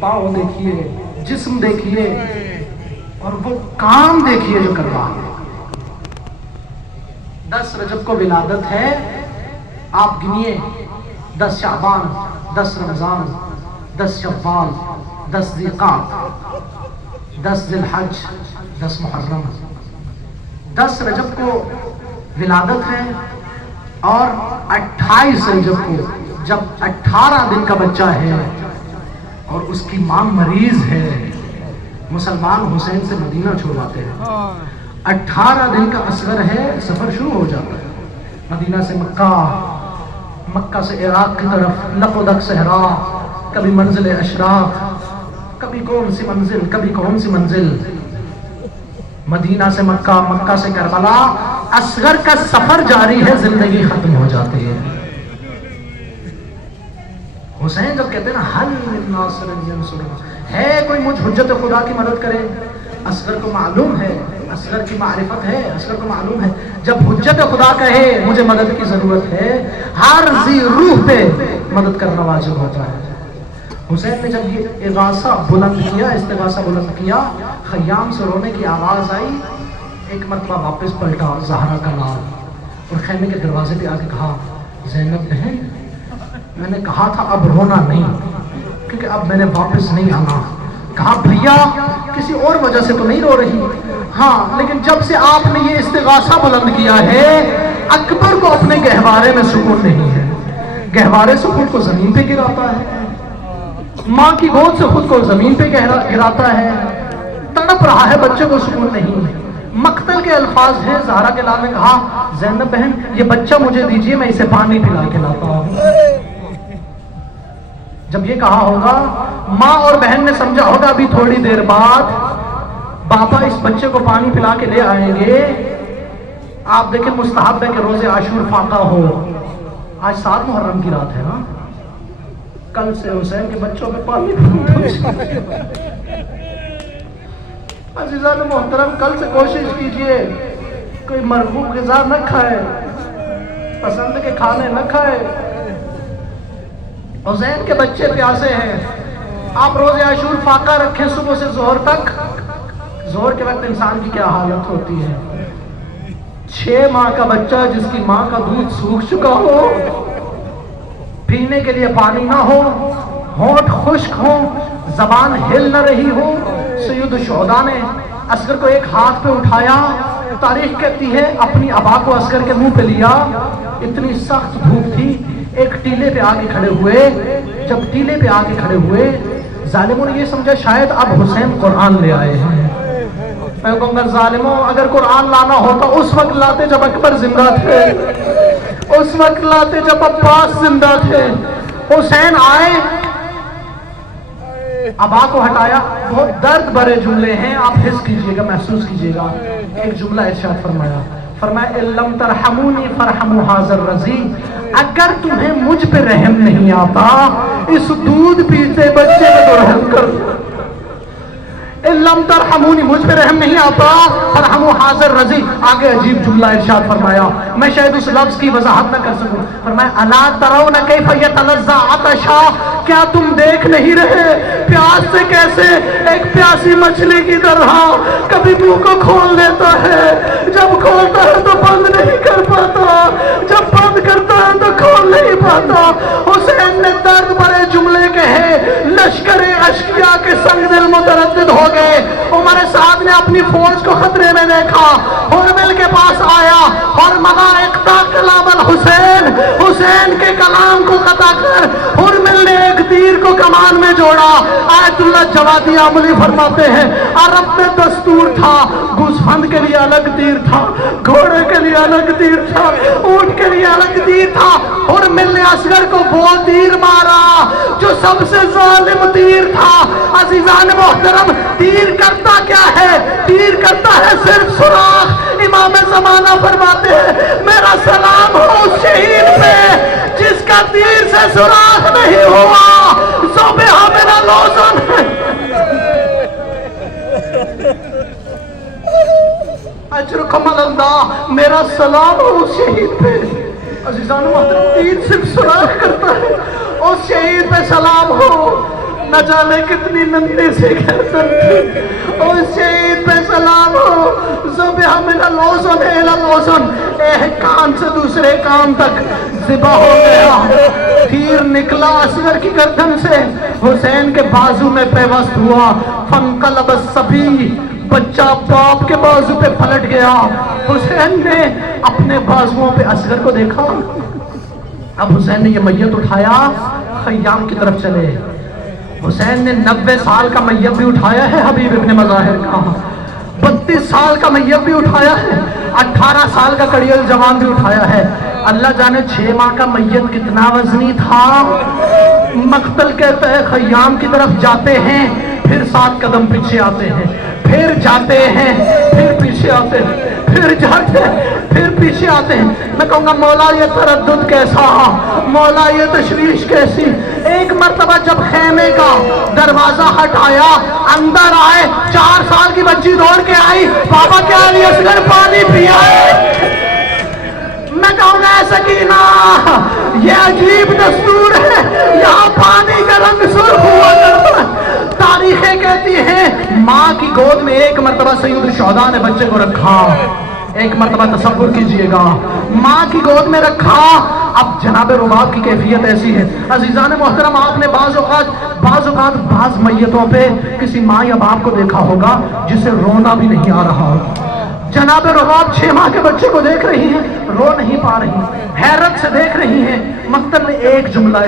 पाँव देखिए, जिस्म देखिए और वो काम देखिए जो कर रहा है। 10 रजब को विलादत है, आप गिनिए 10 शाबान, 10 रमजान, 10 शव्वाल, 10 ज़िलक़ाद, 10 ज़िलहज, 10 मुहर्रम। 10 रजब को विलादत है और 28 रजब को जब 18 दिन का बच्चा है और उसकी माँ मरीज है, मुसलमान हुसैन से मदीना छुड़वाते हैं। 18 दिन का असगर है, सफर शुरू हो जाता है मदीना से मक्का, मक्का से इराक की तरफ, लक़दक सहरा, कभी मंजिल अशराफ, कभी कौन सी मंजिल, कभी कौन सी मंजिल, मदीना से मक्का, मक्का से करबला, असगर का सफर जारी है, जिंदगी खत्म हो जाती है। हुसैन जब कहते हैं ना हल मिन नासिरिन यंसुरना, है कोई मुझ हुज्जत खुदा की मदद करे, असगर को मालूम है, असगर की मारिफत है, असगर को मालूम है जब हुज्जत खुदा कहे मुझे मदद की जरूरत है, हर जी रूह पे मदद करना वाजिब होता है। हुसैन ने जब ये इगासा बुलंद किया, इस्तिगासा बुलंद किया, खयाम से रोने की आवाज आई, एक मरतबा वापस पलटा ज़हरा का लाल और खैमे के दरवाजे पे आके कहा, ज़ैनब बहन मैंने कहा था अब रोना नहीं, क्योंकि अब मैंने वापस नहीं आना। कहा भैया किसी और वजह से तो नहीं रो रही, हाँ लेकिन जब से आपने ये इस्तिगासा बुलंद किया है, अकबर को अपने गहवारे में सुकून नहीं है, गहवारे से खुद को जमीन पे गिराता है, माँ की गोद से खुद को जमीन पे गिराता है, तड़प रहा है, बच्चे को सुकून नहीं है। मक्तल के अल्फाज हैं, ज़हरा के लाल ने कहा ज़ैनब बहन ये बच्चा मुझे दीजिए, मैं इसे पानी पिला के लाता हूँ। जब ये कहा होगा, माँ और बहन ने समझा होगा अभी थोड़ी देर बाद बाबा इस बच्चे को पानी पिला के ले आएंगे। आप देखें मुस्तहब है कि रोजे आशूर फाका हो, आज 7 मुहर्रम की रात है ना, कल से हुसैन के बच्चों में पानी अज़ीज़ान मोहतरम, कल से कोशिश कीजिए कोई मरगूब ग़िज़ा न खाए, पसंद के खाने न खाए। हुसैन के बच्चे प्यासे हैं, आप रोज़े आशूर फाका रखें सुबह से ज़ोहर तक। ज़ोहर के वक्त इंसान की क्या हालत होती है, 6 माह का बच्चा जिसकी माँ का दूध सूख चुका हो, पीने के लिए पानी ना हो, होंठ खुश्क हो, जबान हिल न रही हो। सैयद शुहदा ने असगर को एक हाथ पे उठाया, तारीख कहती है अपनी अबा को असगर के मुंह पे लिया, इतनी सख्त धूप थी, एक टीले पे आके खड़े हुए। जब टीले पे आके खड़े हुए, जालिमों ने ये समझा शायद अब हुसैन कुरान ले आए हैं। मैं कहूँगा जालिमों, अगर कुरान लाना होता उस वक्त लाते जब अकबर जिंदा थे, उस वक्त लाते जब अब्बास जिंदा थे। हुसैन आए, अबा को हटाया, बहुत दर्द भरे जुमले हैं, आप हिस कीजिएगा, महसूस कीजिएगा। एक जुमला इरशाद फरमाया, फरमाया इल्लम तरहमूनी फरहमू हाज़र रज़ी, अगर तुम्हें मुझ पे रहम नहीं आता, इस दूध पीते बच्चे पे तो रहम कर। इल्लम तरहमूनी, मुझ पे रहम नहीं आता, फरहमू हाज़र रज़ी। आगे अजीब जुमला इरशाद फरमाया, मैं शायद उस लफ्ज़ की वजाहत न कर सकूं। फरमाया अला तरौना कैफ़ यतलज़्ज़ा अतशा, क्या तुम देख नहीं रहे प्यास से कैसे एक प्यासी मछली की तरह कभी मुंह को खोल लेता है, जब खोलता है तो बंद नहीं कर पाता, जब बंद करता है तो खोल नहीं पाता। हुसैन ने दर्द भरे जुमले कहे, लश्करे अश्किया के संग दिल मुतरद्दिद हो गए। उमर साद ने अपनी फौज को खतरे में देखा, हुरमिल के पास आया और मगा इक़्ता कलाम हुसैन, हुसैन के कलाम को कता कर हुरमिल ने एक तीर को कमान में जोड़ा। आयतुल्लाह जवादी आमली फरमाते हैं, अरब में दस्तूर था, गुज़फंद के लिए अलग तीर था, घोड़े के लिए अलग तीर था, ऊंट के लिए अलग तीर था। हुरमिल ने असगर को वो तीर मारा जो सबसे जालिम तीर था। अज़ीज़ान मोहतरम, तीर करता क्या है? तीर करता है सिर्फ सुराख। इमाम ज़माना फरमाते हैं, मेरा सलाम हो उस शहीद पे जिसका तीर से सुराख नहीं हुआ, ज़ुबह मेरा लौज़न है। अजरुकमल अल्लाह, मेरा सलाम हो उस शहीद पे। अज़ीज़ान मोहतरम, तीर सिर्फ सुराख करता है, उस शहीद पे सलाम हो। نہ جانے کتنی نندے سے گردن تھی. اس شہید پہ سلام ہو. ذبح من الاذن الی الاذن، ایک کان سے دوسرے کان تک ذبح ہو گیا. تیر نکلا اصغر کی گردن سے، حسین کے بازو میں پیوست ہوا. فانقلب الصبی، بچہ باپ کے بازو پہ پلٹ گیا. حسین نے اپنے بازوؤں پہ اصغر کو دیکھا. اب حسین نے یہ میت اٹھایا، خیام کی طرف چلے. حسین نے 90 سال کا میت بھی اٹھایا ہے حبیب ابن مظاہر کا، 32 سال کا میت بھی اٹھایا ہے، 18 سال کا کڑی الجوان بھی اٹھایا ہے. اللہ جانے 6 ماہ کا میت کتنا وزنی تھا. مقتل کہتا ہے خیام کی طرف جاتے ہیں، پھر 7 قدم پیچھے آتے ہیں، پھر جاتے ہیں، پھر پیچھے آتے ہیں، پھر جاتے ہیں، پھر پیچھے آتے ہیں. میں کہوں گا مولا یہ تردد کیسا، مولا یہ تشویش کیسی. ایک مرتبہ جب خیمے کا دروازہ ہٹایا، اندر آئے، 4 سال کی بچی دوڑ کے آئی، بابا کیا علی اصغر پانی پیا ہے. میں کہوں گا سکینہ یہ عجیب دستور ہے، یہاں پانی کا رنگ سرخ ہوا کرتا ہے. تاریخیں کہتی ہیں ماں کی گود میں ایک مرتبہ سید الشہداء نے بچے کو رکھا. ایک مرتبہ تصور کیجئے گا، ماں کی گود میں رکھا. اب جناب رباب کی کیفیت ایسی ہے عزیزان محترم، آپ نے بعض اوقات بعض میتوں پہ کسی ماں یا باپ کو دیکھا ہوگا جسے رونا بھی نہیں آ رہا ہوگا. جناب رباب 6 ماہ کے بچے کو دیکھ رہی ہیں، رو نہیں پا رہی، حیرت سے دیکھ رہی ہیں. مقتل نے ایک جملہ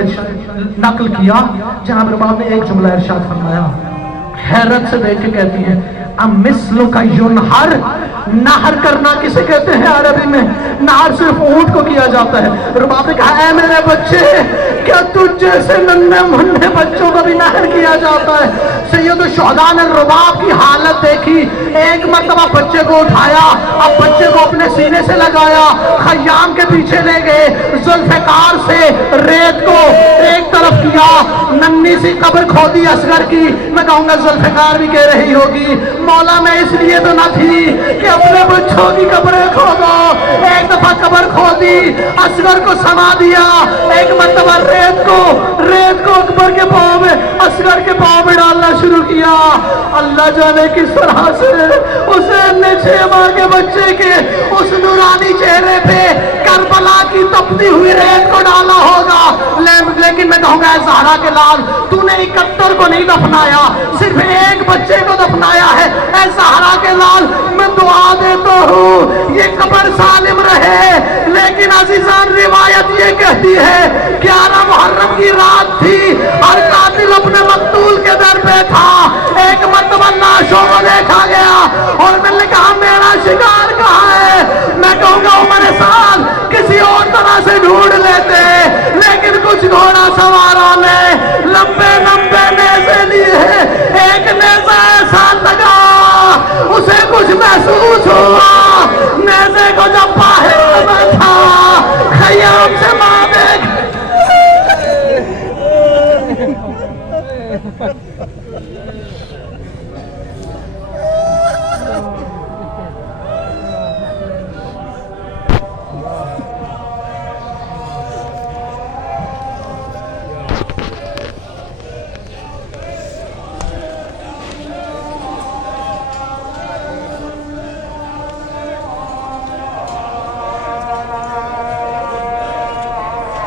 نقل کیا، جناب رباب نے ایک جملہ ارشاد فرمایا، حیرت سے دیکھ کے کہتی ہیں امثلو کا ینہر. نہر کرنا کسے کہتے ہیں عربی میں؟ نہر صرف اونٹ کو کیا جاتا ہے. رباب نے کہا اے میرے بچے، کیا تجھ جیسے ننھے منھے بچوں کو بھی نہر کیا جاتا ہے؟ سید الشہداء نے رباب کی حالت دیکھی، ایک مرتبہ بچے کو اٹھایا، اب بچے کو اپنے سینے سے لگایا، خیام کے پیچھے لے گئے، ذوالفقار سے ریت کو ایک طرف کیا، ننھی سی قبر کھودی اصغر کی. میں کہوں گا ذوالفقار بھی کہہ رہی ہوگی مولا میں اس لیے تو نہ تھی کہ اپنے بچوں کی قبریں کھودو. ایک دفعہ قبر کھودی، اصغر کو سما دیا، ایک مرتبہ ریت کو اکبر کے پاؤں میں، اصغر کے پاؤں میں ڈالنا شروع کیا. اللہ جانے کس طرح سے حسین نے 6 ماہ کے بچے کے اس نورانی چہرے پہ کربلا کی تپتی ہوئی ریت کو ڈالا ہوگا. لیکن میں کہوں گا اے زہرا کے لال، تو نے 71 کو نہیں دفنایا، صرف ایک بچے کو دفنایا ہے. اے زہرا کے لال میں دعا دیتا ہوں یہ قبر سالم رہے. لیکن عزیزان روایت یہ کہتی ہے 11 محرم کی رات تھی، ہر قاتل اپنے وقت